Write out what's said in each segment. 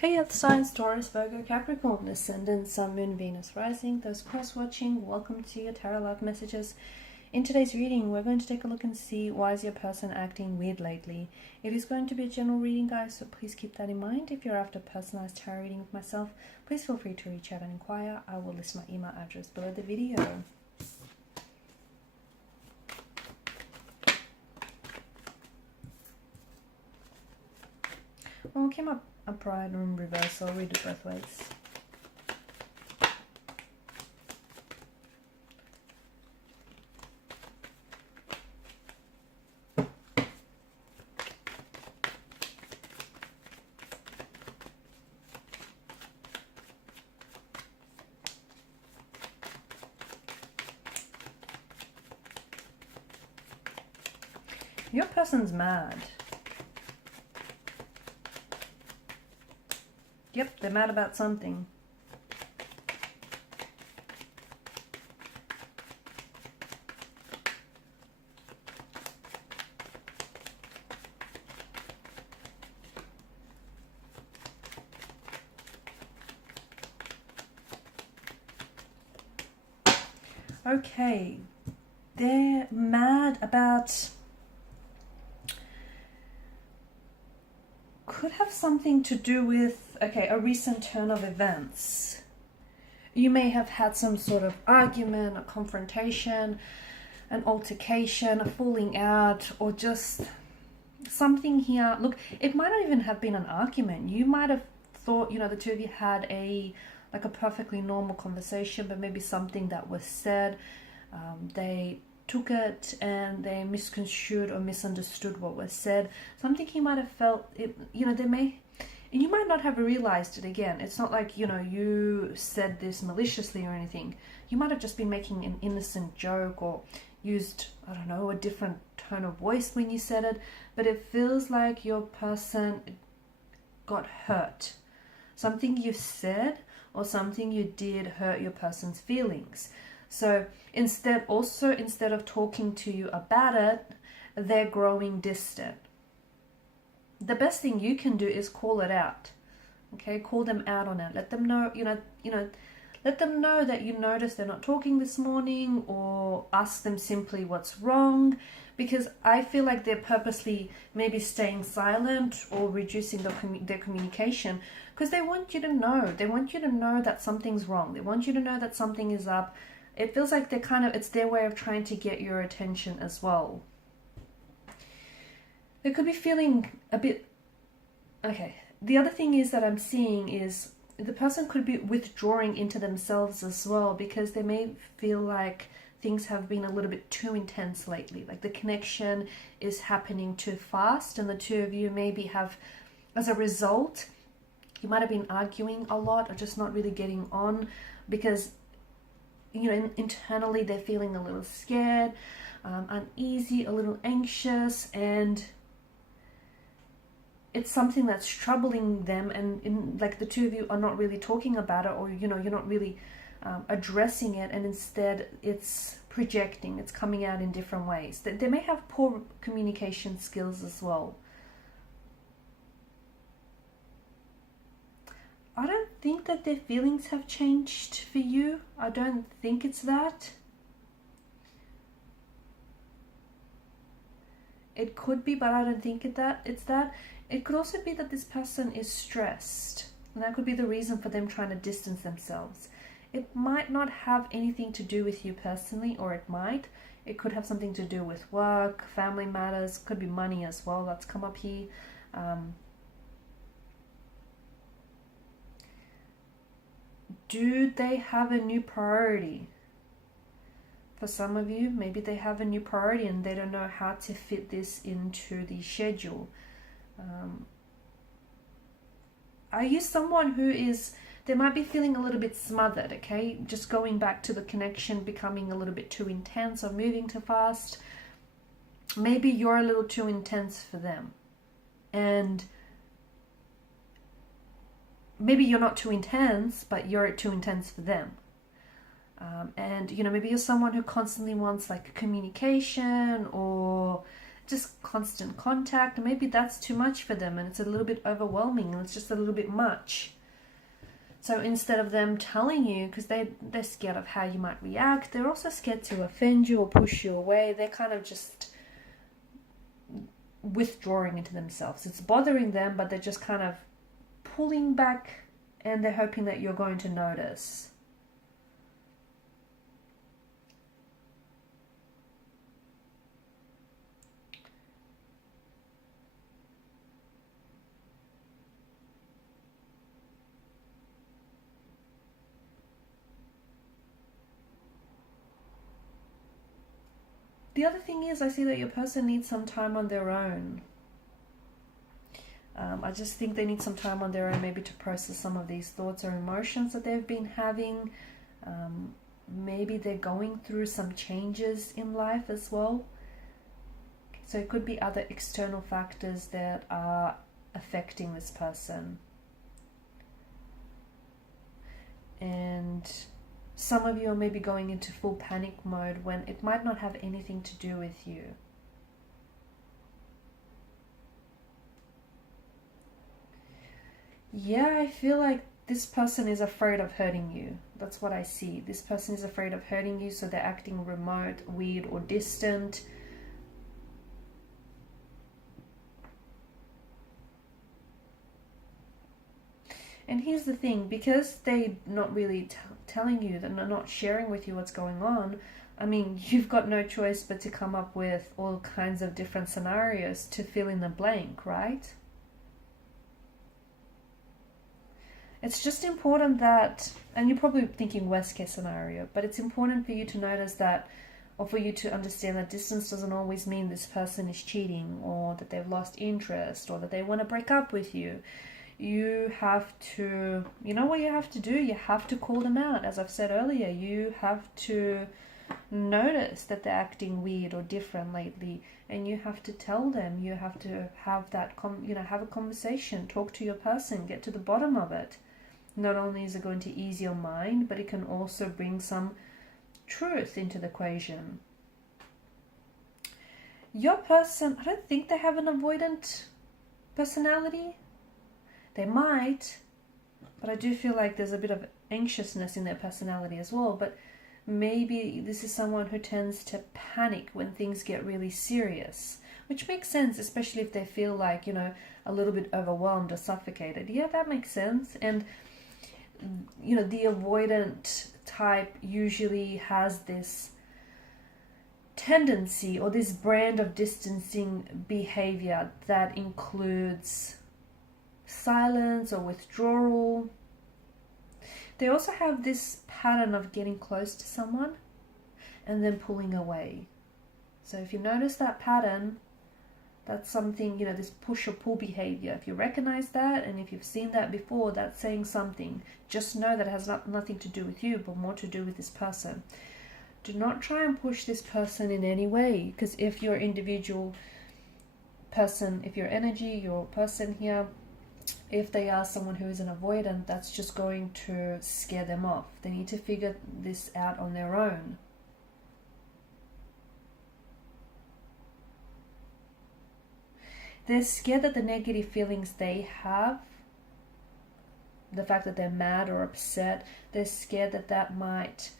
Hey Earth signs, Taurus, Virgo, Capricorn, Ascendant, Sun, Moon, Venus, Rising. Those cross-watching, welcome to your Tarot Life Messages. In today's reading, we're going to take a look and see why is your person acting weird lately. It is going to be a general reading, guys, so please keep that in mind. If you're after a personalized tarot reading with myself, please feel free to reach out and inquire. I will list my email address below the video. When we came up upright and reverse, I'll read it both ways. Your person's mad. Yep, they're mad about something. Okay, they're mad about... could have something to do with, okay, a recent turn of events. You may have had some sort of argument, a confrontation, an altercation, a falling out, or just something here. Look, it might not even have been an argument. You might have thought, you know, the two of you had a perfectly normal conversation, but maybe something that was said, they took it and they misconstrued or misunderstood what was said. Something he might have felt, it, you know, and you might not have realized it. Again, it's not like, you know, you said this maliciously or anything. You might have just been making an innocent joke or used, I don't know, a different tone of voice when you said it, but it feels like your person got hurt. Something you said or something you did hurt your person's feelings. So instead of talking to you about it, they're growing distant. The best thing you can do is call it out. Okay, call them out on it. Let them know, let them know that you noticed they're not talking this morning, or ask them simply what's wrong, because I feel like they're purposely maybe staying silent or reducing their communication because they want you to know. They want you to know that something's wrong. They want you to know that something is up. It feels like it's their way of trying to get your attention as well. They could be feeling a bit... Okay, the other thing is that I'm seeing is the person could be withdrawing into themselves as well, because they may feel like things have been a little bit too intense lately. Like the connection is happening too fast, and the two of you maybe have, as a result, you might have been arguing a lot or just not really getting on because... you know, internally they're feeling a little scared, uneasy, a little anxious, and it's something that's troubling them, and like the two of you are not really talking about it, or you know, you're not really addressing it, and instead it's projecting, it's coming out in different ways. They may have poor communication skills as well. I don't think that their feelings have changed for you. I don't think it's that. It could be, but I don't think it's that. It could also be that this person is stressed, and that could be the reason for them trying to distance themselves. It might not have anything to do with you personally, or it might. It could have something to do with work, family matters, could be money as well. That's come up here. Do they have a new priority? For some of you, maybe they have a new priority and they don't know how to fit this into the schedule. Are you someone who is, they might be feeling a little bit smothered, okay? Just going back to the connection becoming a little bit too intense or moving too fast. Maybe you're a little too intense for them. And maybe you're not too intense, but you're too intense for them. And, you know, maybe you're someone who constantly wants like communication or just constant contact. Maybe that's too much for them and it's a little bit overwhelming and it's just a little bit much. So instead of them telling you, because they're scared of how you might react, they're also scared to offend you or push you away. They're kind of just withdrawing into themselves. It's bothering them, but they're just kind of pulling back and they're hoping that you're going to notice. The other thing is, I see that your person needs some time on their own. I just think they need some time on their own, maybe to process some of these thoughts or emotions that they've been having. Maybe they're going through some changes in life as well. So it could be other external factors that are affecting this person. And some of you are maybe going into full panic mode when it might not have anything to do with you. Yeah, I feel like this person is afraid of hurting you. That's what I see. This person is afraid of hurting you, so they're acting remote, weird, or distant. And here's the thing, because they're not really telling you, they're not sharing with you what's going on, I mean, you've got no choice but to come up with all kinds of different scenarios to fill in the blank, right? It's just important that, and you're probably thinking worst case scenario, but it's important for you to notice that, or for you to understand that distance doesn't always mean this person is cheating, or that they've lost interest, or that they want to break up with you. You have to, you know what you have to do? You have to call them out. As I've said earlier, you have to notice that they're acting weird or different lately, and you have to tell them. You have to have that, have a conversation, talk to your person, get to the bottom of it. Not only is it going to ease your mind, but it can also bring some truth into the equation. Your person, I don't think they have an avoidant personality. They might, but I do feel like there's a bit of anxiousness in their personality as well. But maybe this is someone who tends to panic when things get really serious, which makes sense, especially if they feel like, a little bit overwhelmed or suffocated. Yeah, that makes sense. And the avoidant type usually has this tendency or this brand of distancing behavior that includes silence or withdrawal. They also have this pattern of getting close to someone and then pulling away. So if you notice that pattern, that's something, this push or pull behavior. If you recognize that, and if you've seen that before, that's saying something. Just know that it has nothing to do with you, but more to do with this person. Do not try and push this person in any way, because if your individual person, if your energy, your person here, if they are someone who is an avoidant, that's just going to scare them off. They need to figure this out on their own. They're scared that the negative feelings they have, the fact that they're mad or upset, they're scared that might,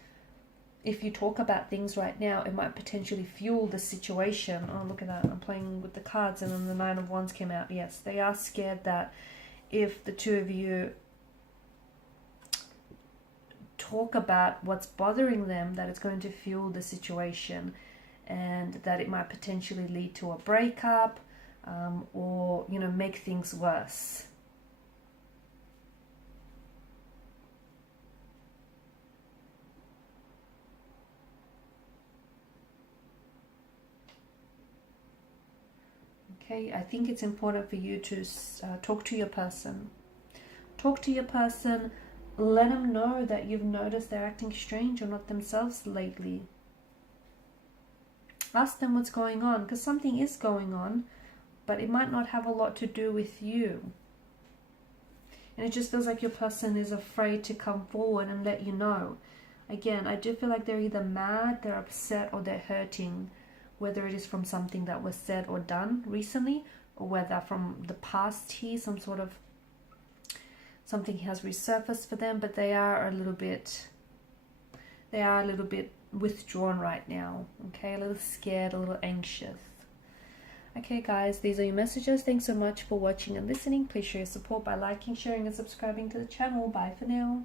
if you talk about things right now, it might potentially fuel the situation. Oh, look at that. I'm playing with the cards and then the Nine of Wands came out. Yes, they are scared that if the two of you talk about what's bothering them, that it's going to fuel the situation and that it might potentially lead to a breakup, or make things worse. Okay, I think it's important for you to talk to your person. Talk to your person, let them know that you've noticed they're acting strange or not themselves lately. Ask them what's going on, because something is going on, but it might not have a lot to do with you. And it just feels like your person is afraid to come forward and let you know. Again, I do feel like they're either mad, they're upset, or they're hurting, whether it is from something that was said or done recently, or whether from the past here, something has resurfaced for them, but they are a little bit withdrawn right now, okay, a little scared, a little anxious. Okay guys, these are your messages. Thanks so much for watching and listening. Please show your support by liking, sharing and subscribing to the channel. Bye for now.